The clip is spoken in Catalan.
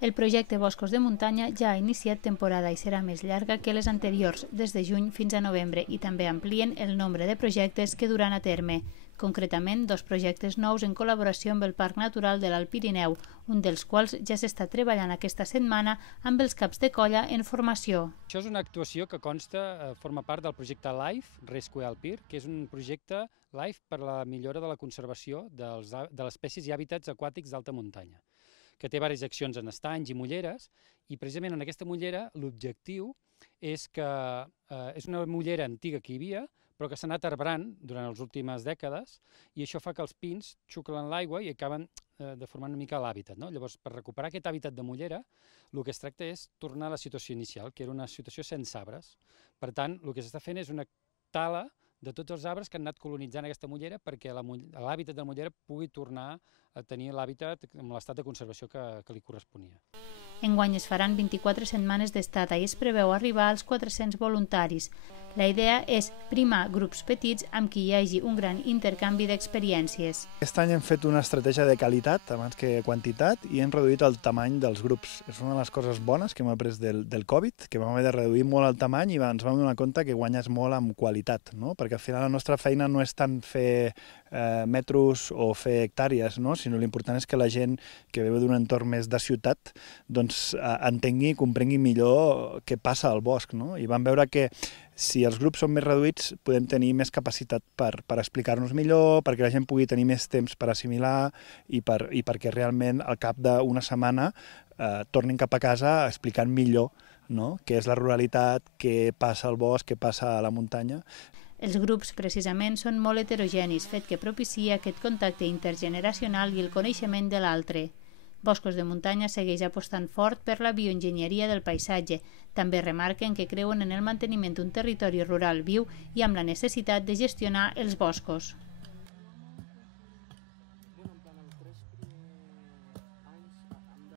El projecte Boscos de Muntanya ja ha iniciat temporada i serà més llarga que les anteriors, des de juny fins a novembre, i també amplien el nombre de projectes que duran a terme. Concretament, 2 projectes nous en col·laboració amb el Parc Natural de l'Alt Pirineu, un dels quals ja s'està treballant aquesta setmana amb els caps de colla en formació. Això és una actuació que forma part del projecte LIFE, Rescue Alpir, que és un projecte LIFE per a la millora de la conservació de les espècies i hàbitats aquàtics d'alta muntanya, que té diverses accions en estanys i mulleres, i precisament en aquesta mullera l'objectiu és que és una mullera antiga que hi havia, però que s'ha anat arbrant durant les últimes dècades, i això fa que els pins xuclen l'aigua i acaben deformant una mica l'hàbitat. Llavors, per recuperar aquest hàbitat de mullera, el que es tracta és tornar a la situació inicial, que era una situació sense arbres. Per tant, el que s'està fent és una tala de tots els arbres que han anat colonitzant aquesta mullera perquè l'hàbitat de la mullera pugui tornar a tenir l'hàbitat amb l'estat de conservació que li corresponia. Enguany es faran 24 setmanes d'estada i es preveu arribar als 400 voluntaris. La idea és primar grups petits amb qui hi hagi un gran intercanvi d'experiències. Aquest any hem fet una estratègia de qualitat abans que quantitat i hem reduït el tamany dels grups. És una de les coses bones que hem après del Covid, que vam haver de reduir molt el tamany i ens vam donar compte que guanyes molt amb qualitat, no? Perquè al final la nostra feina no és tant fer metros o fer hectàrees, no? Sinó l'important és que la gent que ve d'un entorn més de ciutat doncs, entengui i comprengui millor què passa al bosc, no? I vam veure que si els grups són més reduïts podem tenir més capacitat per explicar-nos millor, perquè la gent pugui tenir més temps per assimilar i perquè realment al cap d'una setmana tornin cap a casa explicant millor, no? Què és la ruralitat, què passa al bosc, què passa a la muntanya. Els grups, precisament, són molt heterogenis, fet que propicia aquest contacte intergeneracional i el coneixement de l'altre. Boscos de Muntanya segueix apostant fort per la bioenginyeria del paisatge. També remarquen que creuen en el manteniment d'un territori rural viu i amb la necessitat de gestionar els boscos.